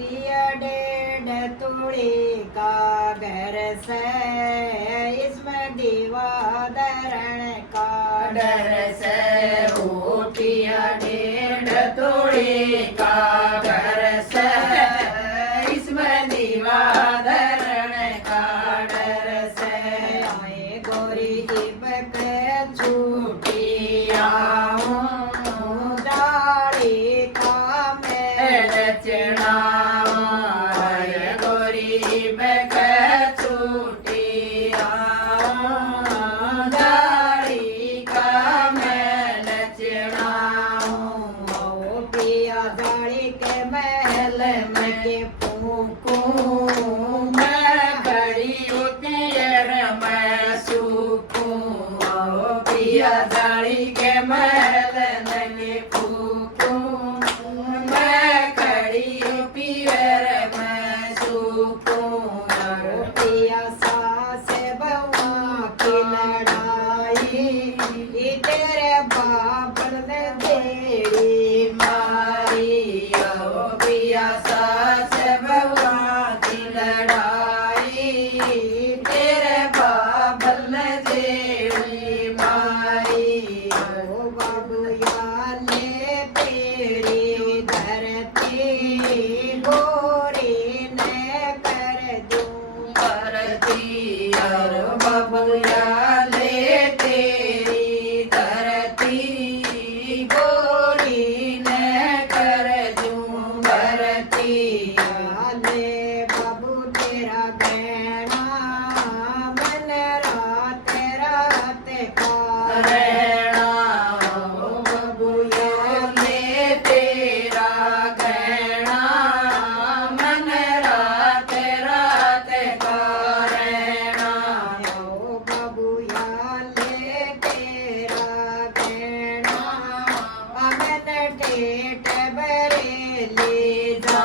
पिया 1.5 तोड़े का घर से इसमें दीवा धरण का डर से हो पिया 1.5 तोड़े का घर से इसमें दीवा धरण का डर से आए गोरी इबक छूटी आऊं डाली का मैं चढ़ाऊं गरीब के छूटी आऊं दाढ़ी का मैं चढ़ाऊं ओ पिया डाली के महल में के फूकूं मैं बड़ी पियर मैं सूखूं पिया दाढ़ी के महल में फूकूं मैं खड़ी पियर मैं सूखूं पिया सास बउआ की लड़ाई ये तेरे बाबल ने देड़ी मारी ओ पिया सास बउआ की लड़ाई तेरे बाबल ने जेड़ी मारी ओ बाबू याले तेरी धरती गोरी ने कर दूं करती और बबुया ले तेरी धरती गोरी ने कर दूं भरती याले बाबू तेरा गहना मन रात रात का रहना ओ बबुया ले तेरा गहना मन रात रात का रहना ओ बाबू याले तेरा गहना अमन ठेठ बरेली जा